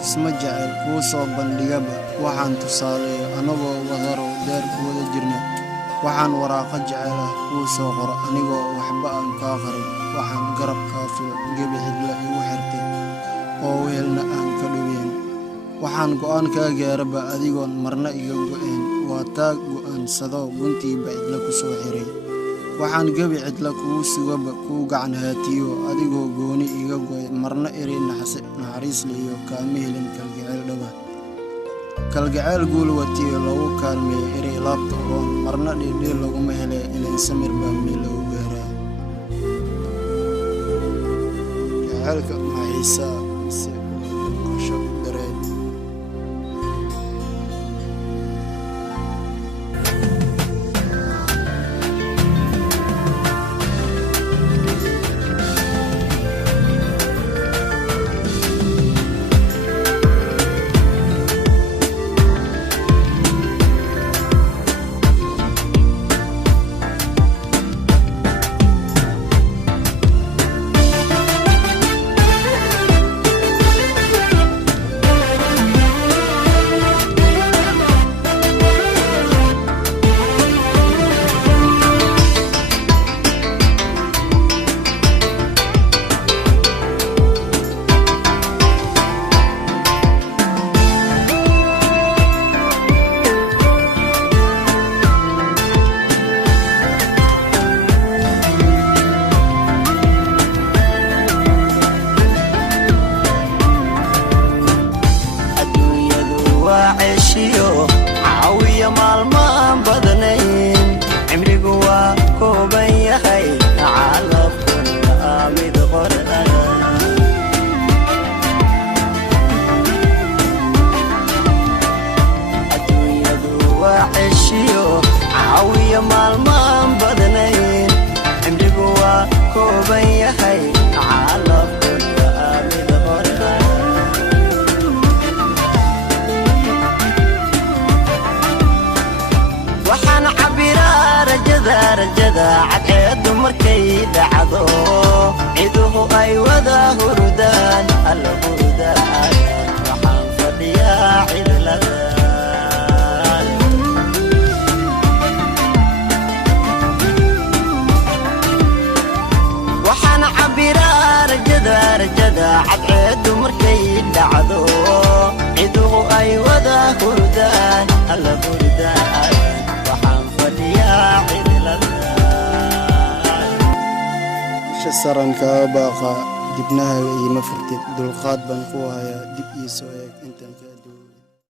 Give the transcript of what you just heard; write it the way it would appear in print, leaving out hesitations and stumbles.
tusma jacayl kuu soo bandhigaba waxaan tusaaleeyo anagoo wadaro deer ku wada jirna waxaan waraaqa jacayl ah kuu soo qoro anigoo waxba aan kaa qarin waxaan garabkaa filo gebi xidla igu xirtay oo weelna aan ka dhigeen waxaan go'aan kaa gaaraba adigoon marna iga go'een waa taa go'aansado guntii cidla ku soo xiray waxaan gebi cidla kuu sugaba kuu gacan haatiyo adigoo gooni iga go'ay marna eri naxariis iyo kaama helin kalgacayl dhaba kalgacayl guul watiyo lagu kaalmeeyo eri laabta oon marna dhiidhiir laguma helay inay samir baa meel lagu gaaraa jacaylka maxaysaa si qosho dareen عاوية مالمان بدنين عمري قوا كوبان يحي على كل آمد قرآن الدنيا دوا عشيو عاوية مالمان بدنين عمري قوا كوبان يحي على كل آمد قرآن waxaan cabiraa rajada cadceed markay dhacdo ciduhu ay wada hurdaan alla hurdaan waxaan fadhiyaa cidlada waxaan cabiraa rajada cadceed markay dhacdo ciduhu ay wada hurdaan alla hurdaan saranka baaqa dibnaha iyo ma furtid dulqaad baan ku hayaa dib iyo soo eeg intaan ka adduun